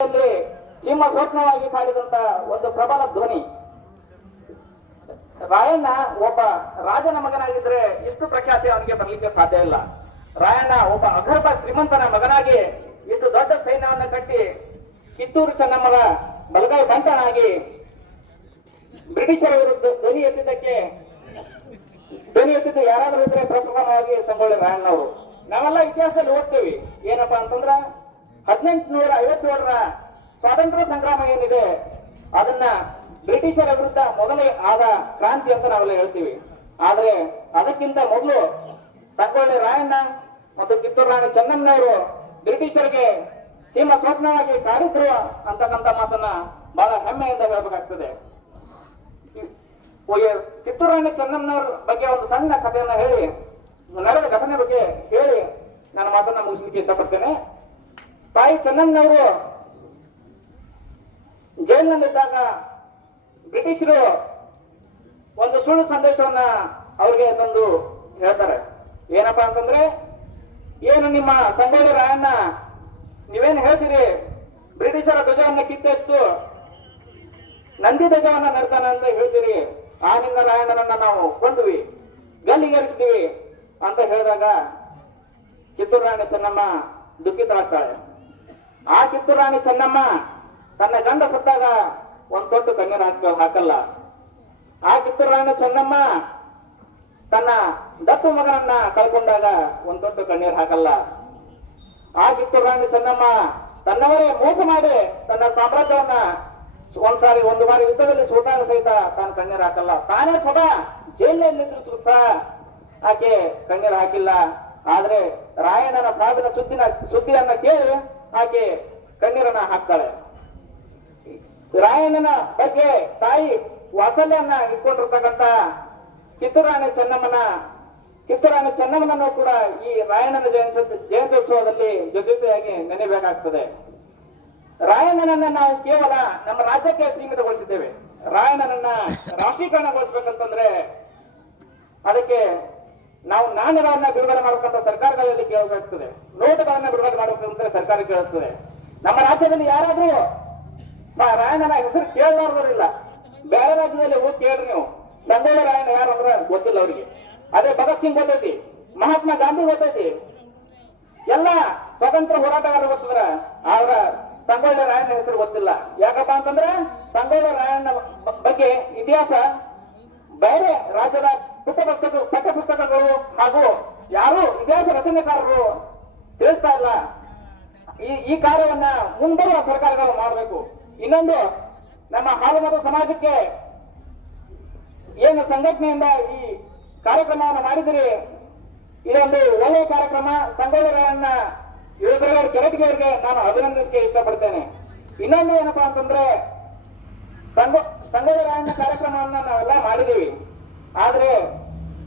ಸಿಂಹ ಸ್ವಪ್ನವಾಗಿ ಕಾಡಿದಂತ ಒಂದು ಪ್ರಬಲ ಧ್ವನಿ. ರಾಯಣ್ಣ ಒಬ್ಬ ರಾಜನ ಮಗನಾಗಿದ್ರೆ ಇಷ್ಟು ಪ್ರಖ್ಯಾತಿ ಅವನಿಗೆ ಬರಲಿಕ್ಕೆ ಸಾಧ್ಯ ಇಲ್ಲ. ರಾಯಣ್ಣ ಒಬ್ಬ ಅಗರ್ಭ ಶ್ರೀಮಂತನ ಮಗನಾಗಿ ಇಷ್ಟು ದೊಡ್ಡ ಸೈನ್ಯವನ್ನ ಕಟ್ಟಿ ಕಿತ್ತೂರು ಚೆನ್ನಮ್ಮನ ಬಲಗೈ ಬಂಟನಾಗಿ ಬ್ರಿಟಿಷರ ವಿರುದ್ಧ ಧ್ವನಿ ಎತ್ತಿದ್ದು ಯಾರಾದ್ರೂ ಇದ್ರೆ ಪ್ರಪ್ರಥಮವಾಗಿ ಸಂಗೊಳ್ಳಿ ರಾಯಣ್ಣವರು. ನಾವೆಲ್ಲ ಇತಿಹಾಸದಲ್ಲಿ ಓದ್ತೀವಿ ಏನಪ್ಪಾ ಅಂತಂದ್ರ 1857ರ ಸ್ವಾತಂತ್ರ್ಯ ಸಂಗ್ರಾಮ ಏನಿದೆ ಅದನ್ನ ಬ್ರಿಟಿಷರ ವಿರುದ್ಧ ಮೊದಲೇ ಆದ ಕ್ರಾಂತಿ ಅಂತ ನಾವೆಲ್ಲ ಹೇಳ್ತೀವಿ. ಆದ್ರೆ ಅದಕ್ಕಿಂತ ಮೊದಲು ಸಂಗೊಳ್ಳಿ ರಾಯಣ್ಣ ಮತ್ತು ಕಿತ್ತೂರು ರಾಣಿ ಚೆನ್ನಮ್ಮನವರು ಬ್ರಿಟಿಷರಿಗೆ ಸಿಂಹ ಸ್ವಪ್ನವಾಗಿ ಕಾಡಿದ್ರು ಅಂತಕ್ಕಂಥ ಮಾತನ್ನ ಬಹಳ ಹೆಮ್ಮೆಯಿಂದ ಹೇಳಬೇಕಾಗ್ತದೆ. ಕಿತ್ತೂರು ರಾಣಿ ಚೆನ್ನಮ್ಮನವ್ರ ಬಗ್ಗೆ ಒಂದು ಸಣ್ಣ ಕಥೆಯನ್ನ ಹೇಳಿ, ನಡೆದ ಘಟನೆ ಬಗ್ಗೆ ಹೇಳಿ ನನ್ನ ಮಾತನ್ನ ಮುಗಿಸ್ಲಿಕ್ಕೆ ಇಷ್ಟಪಡ್ತೇನೆ. ತಾಯಿ ಚೆನ್ನಮ್ಮನವರು ಜೈಲಿನಲ್ಲಿದ್ದಾಗ ಬ್ರಿಟಿಷರು ಒಂದು ಸುಳ್ಳು ಸಂದೇಶವನ್ನ ಅವ್ರಿಗೆ ತಂದು ಹೇಳ್ತಾರೆ. ಏನಪ್ಪಾ ಅಂತಂದ್ರೆ, ಏನು ನಿಮ್ಮ ಸಂಗೊಳ್ಳಿ ರಾಯಣ್ಣ ನೀವೇನು ಹೇಳ್ತೀರಿ, ಬ್ರಿಟಿಷರ ಧ್ವಜವನ್ನ ಕಿತ್ತೆತ್ತು ನಂದಿ ಧ್ವಜವನ್ನ ನಡ್ತಾನ ಅಂತ ಹೇಳ್ತೀರಿ, ಆ ನಿನ್ನ ರಾಯಣ್ಣನನ್ನ ನಾವು ಕೊಂದ್ವಿ, ಗಲ್ಲಿಗೇರಿಸ್ತೀವಿ ಅಂತ ಹೇಳಿದಾಗ ಕಿತ್ತೂರು ರಾಣಿ ಚೆನ್ನಮ್ಮ ದುಃಖಿತರಾಗ್ತಾಳೆ. ಆ ಕಿತ್ತೂರು ರಾಣಿ ಚೆನ್ನಮ್ಮ ತನ್ನ ಗಂಡ ಸತ್ತಾಗ ಒಂದ್ ತೊಟ್ಟು ಕಣ್ಣೀರು ಹಾಕಲ್ಲ. ಆ ಕಿತ್ತೂರು ರಾಣಿ ಚೆನ್ನಮ್ಮ ತನ್ನ ದತ್ತು ಮಗನನ್ನ ಕಳ್ಕೊಂಡಾಗ ಒಂದ್ ತೊಟ್ಟು ಕಣ್ಣೀರು ಹಾಕಲ್ಲ. ಆ ಕಿತ್ತೂರು ರಾಣಿ ಚೆನ್ನಮ್ಮ ತನ್ನವರೇ ಮೋಸ ಮಾಡಿ ತನ್ನ ಸಾಮ್ರಾಜ್ಯವನ್ನ ಒಂದು ಬಾರಿ ಯುದ್ಧದಲ್ಲಿ ಸೋತಾಗ ಸಹಿತ ತಾನು ಕಣ್ಣೀರು ಹಾಕಲ್ಲ. ತಾನೇ ಸ್ವತಃ ಜೈಲಿನಲ್ಲಿದ್ರು ಸಹ ಆಕೆ ಕಣ್ಣೀರು ಹಾಕಿಲ್ಲ. ಆದ್ರೆ ರಾಯಣ್ಣನ ಸಾವಿನ ಸುದ್ದಿಯನ್ನ ಕೇಳಿ ಆಕೆ ಕಣ್ಣೀರನ್ನ ಹಾಕ್ತಾಳೆ. ರಾಯಣ್ಣನ ಬಗ್ಗೆ ತಾಯಿ ವಾತ್ಸಲ್ಯನ್ನ ಇಟ್ಕೊಂಡಿರ್ತಕ್ಕಂಥ ಕಿತ್ತೂರು ರಾಣಿ ಚೆನ್ನಮ್ಮನನ್ನು ಕೂಡ ಈ ರಾಯಣ್ಣನ ಜಯಂತ್ಯೋತ್ಸವದಲ್ಲಿ ಜೊತೆಯಾಗಿ ನೆನೆಯಬೇಕಾಗ್ತದೆ. ರಾಯಣ್ಣನನ್ನ ನಾವು ಕೇವಲ ನಮ್ಮ ರಾಜ್ಯಕ್ಕೆ ಸೀಮಿತಗೊಳಿಸಿದ್ದೇವೆ. ರಾಯಣ್ಣನನ್ನ ರಾಷ್ಟ್ರೀಕರಣಗೊಳಿಸಬೇಕಂತಂದ್ರೆ ಅದಕ್ಕೆ ನಾವು ನಾಣ್ಯಗಳನ್ನ ಬಿಡುಗಡೆ ಮಾಡಬೇಕಂತ ಸರ್ಕಾರಗಳಲ್ಲಿ ಕೇಳಬೇಕಾಗ್ತದೆ, ನೋಟುಗಳನ್ನ ಬಿಡುಗಡೆ ಮಾಡಬೇಕಂತ ಸರ್ಕಾರ ಕೇಳುತ್ತದೆ. ನಮ್ಮ ರಾಜ್ಯದಲ್ಲಿ ಯಾರಾದ್ರೂ ರಾಯಣ್ಣನ ಹೆಸರು ಕೇಳಲಾರ್ದವರಿಲ್ಲ. ಬೇರೆ ರಾಜ್ಯದಲ್ಲಿ ಹೋಗಿ ಕೇಳ್ರಿ ನೀವು, ಸಂಗೊಳ್ಳಿ ರಾಯಣ್ಣ ಯಾರು ಅಂದ್ರೆ ಗೊತ್ತಿಲ್ಲ ಅವರಿಗೆ. ಅದೇ ಭಗತ್ ಸಿಂಗ್ ಗೊತ್ತೈತಿ, ಮಹಾತ್ಮ ಗಾಂಧಿ ಗೊತ್ತೈತಿ, ಎಲ್ಲ ಸ್ವತಂತ್ರ ಹೋರಾಟಗಾರರು ಗೊತ್ತಿದ್ರ, ಆದ್ರ ಸಂಗೊಳ್ಳಿ ರಾಯಣ್ಣ ಹೆಸರು ಗೊತ್ತಿಲ್ಲ. ಯಾಕಪ್ಪ ಅಂತಂದ್ರೆ ಸಂಗೊಳ್ಳಿ ರಾಯಣ್ಣ ಬಗ್ಗೆ ಇತಿಹಾಸ ಬೇರೆ ರಾಜ್ಯದ ಪಠ್ಯ ಪುಸ್ತಕಗಳು ಹಾಗೂ ಯಾರು ಇತಿಹಾಸ ರಚನೆಕಾರರು ತಿಳಿಸ್ತಾ ಇಲ್ಲ. ಈ ಕಾರ್ಯವನ್ನ ಮುಂಬರುವ ಸರ್ಕಾರಗಳು ಮಾಡಬೇಕು. ಇನ್ನೊಂದು, ನಮ್ಮ ಹಾಲುಮತ ಸಮಾಜಕ್ಕೆ ಏನು ಸಂಘಟನೆಯಿಂದ ಈ ಕಾರ್ಯಕ್ರಮವನ್ನು ಮಾಡಿದಿರಿ, ಇದೊಂದು ಒಳ್ಳೆಯ ಕಾರ್ಯಕ್ರಮ. ಸಂಗೊಳ್ಳಿ ರಾಯಣ್ಣ ಯುವಕರ ಕೆರಟಿಗೆಯವರಿಗೆ ನಾನು ಅಭಿನಂದಿಸಕ್ಕೆ ಇಷ್ಟಪಡ್ತೇನೆ. ಇನ್ನೊಂದು ಏನಪ್ಪಾ ಅಂತಂದ್ರೆ, ಸಂಗೊಳ್ಳಿ ರಾಯಣ್ಣ ಕಾರ್ಯಕ್ರಮವನ್ನ ನಾವೆಲ್ಲ ಮಾಡಿದೀವಿ. ಆದ್ರೆ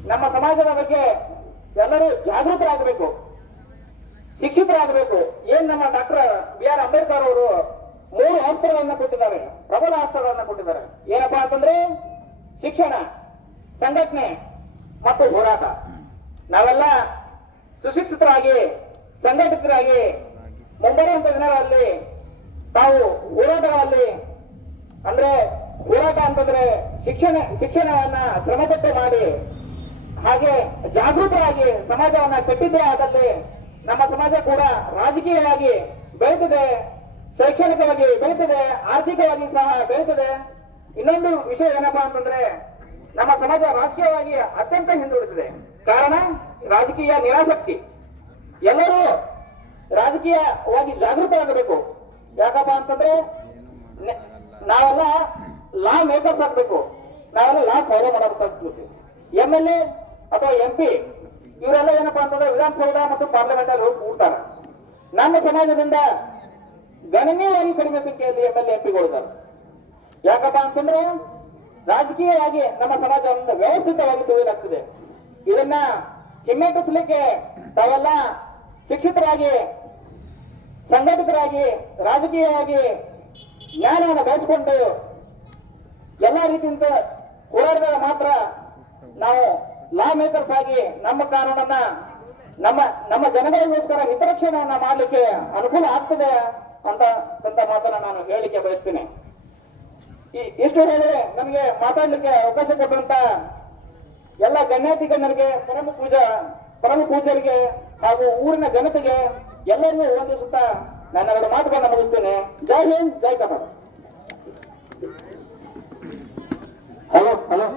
ನಮ್ಮ ಸಮಾಜದ ಬಗ್ಗೆ ಎಲ್ಲರೂ ಜಾಗೃತರಾಗಬೇಕು, ಶಿಕ್ಷಿತರಾಗಬೇಕು. ಏನ್ ನಮ್ಮ ಡಾಕ್ಟರ್ BR ಅಂಬೇಡ್ಕರ್ ಅವರು 3 ಅಸ್ತ್ರಗಳನ್ನ ಕೊಟ್ಟಿದ್ದಾರೆ, ಪ್ರಬಲ ಅಸ್ತ್ರಗಳನ್ನ ಕೊಟ್ಟಿದ್ದಾರೆ. ಏನಪ್ಪಾ ಅಂತಂದ್ರೆ ಶಿಕ್ಷಣ, ಸಂಘಟನೆ ಮತ್ತು ಹೋರಾಟ. ನಾವೆಲ್ಲ ಸುಶಿಕ್ಷಿತರಾಗಿ ಸಂಘಟಿತರಾಗಿ ಮುಂಬರುವಂತ ದಿನಗಳಲ್ಲಿ ತಾವು ಹೋರಾಟಗಳಲ್ಲಿ ಅಂದ್ರೆ ಹೋರಾಟ ಅಂತಂದ್ರೆ ಶಿಕ್ಷಣವನ್ನ ಶ್ರಮಪಟ್ಟು ಮಾಡಿ ಹಾಗೆ ಜಾಗೃತರಾಗಿ ಸಮಾಜವನ್ನ ಕಟ್ಟಿದ್ದೇ ಆದಲ್ಲಿ ನಮ್ಮ ಸಮಾಜ ಕೂಡ ರಾಜಕೀಯವಾಗಿ ಬೆಳೆದಿದೆ, ಶೈಕ್ಷಣಿಕವಾಗಿ ಬೆಳೆದಿದೆ, ಆರ್ಥಿಕವಾಗಿ ಸಹ ಬೆಳೆದಿದೆ. ಇನ್ನೊಂದು ವಿಷಯ ಏನಪ್ಪಾ ಅಂತಂದ್ರೆ ನಮ್ಮ ಸಮಾಜ ರಾಜಕೀಯವಾಗಿ ಅತ್ಯಂತ ಹಿಂದುಳಿದಿದೆ. ಕಾರಣ ರಾಜಕೀಯ ನಿರಾಸಕ್ತಿ. ಎಲ್ಲರೂ ರಾಜಕೀಯವಾಗಿ ಜಾಗೃತರಾಗಬೇಕು. ಯಾಕಪ್ಪ ಅಂತಂದ್ರೆ ನಾವೆಲ್ಲ ಲಾ ಮೇಕರ್ಸ್ ಆಗ್ಬೇಕು, ನಾವೆಲ್ಲ ಲಾ ಫಾಲೋ ಮಾಡಬೇಕು. MLA ಅಥವಾ MP ಇವರೆಲ್ಲ ಏನಪ್ಪಾ ಅಂತಂದ್ರೆ ವಿಧಾನಸೌಧ ಮತ್ತು ಪಾರ್ಲಿಮೆಂಟ್ ಅಲ್ಲಿ ಹೋಗಿ ಕೂಡ್ತಾರೆ. ನಮ್ಮ ಸಮಾಜದಿಂದ ಗಣನೀಯವಾಗಿ ಕಡಿಮೆ ಸಂಖ್ಯೆಯಲ್ಲಿ MLA MP ಗಳಿದ್ದಾರೆ. ಯಾಕಪ್ಪ ಅಂತಂದ್ರೆ ರಾಜಕೀಯವಾಗಿ ನಮ್ಮ ಸಮಾಜವನ್ನು ವ್ಯವಸ್ಥಿತವಾಗಿ ತುಳಿಲಾಗ್ತದೆ. ಇದನ್ನ ಹಿಮ್ಮೆಟ್ಟಿಸಲಿಕ್ಕೆ ತಾವೆಲ್ಲ ಶಿಕ್ಷಿತರಾಗಿ ಸಂಘಟಿತರಾಗಿ ರಾಜಕೀಯವಾಗಿ ಜ್ಞಾನವನ್ನು ಬೆಳೆಸಿಕೊಂಡು ಎಲ್ಲ ರೀತಿಯಿಂದ ಹೋರಾಡಿದಾಗ ಮಾತ್ರ ನಾವು ಲಾ ಮೇಕರ್ಸ್ ಆಗಿ ನಮ್ಮ ಕಾನೂನನ್ನ ನಮ್ಮ ಜನಗಳಿಗೋಸ್ಕರ ಹಿತರಕ್ಷಣೆಯನ್ನ ಮಾಡಲಿಕ್ಕೆ ಅನುಕೂಲ ಆಗ್ತದೆ ಅಂತ ಮಾತನ್ನ ನಾನು ಹೇಳಲಿಕ್ಕೆ ಬಯಸ್ತೀನಿ. ಇಷ್ಟು ಹೇಳಿದ್ರೆ ನನಗೆ ಮಾತಾಡಲಿಕ್ಕೆ ಅವಕಾಶ ಕೊಟ್ಟಂತ ಎಲ್ಲ ಗಣ್ಯಾತಿ ಗಣ್ಯರಿಗೆ, ಪರಮ ಪೂಜ್ಯರಿಗೆ ಹಾಗೂ ಊರಿನ ಜನತೆಗೆ ಎಲ್ಲರಿಗೂ ವಂದಿಸುತ್ತಾ ನನ್ನ ಮಾತುಗಳನ್ನ ಮುಗಿಸ್ತೇನೆ. ಜೈ ಹಿಂದ್, ಜೈ ಕರ್ನಾಟಕ. ಹಲೋ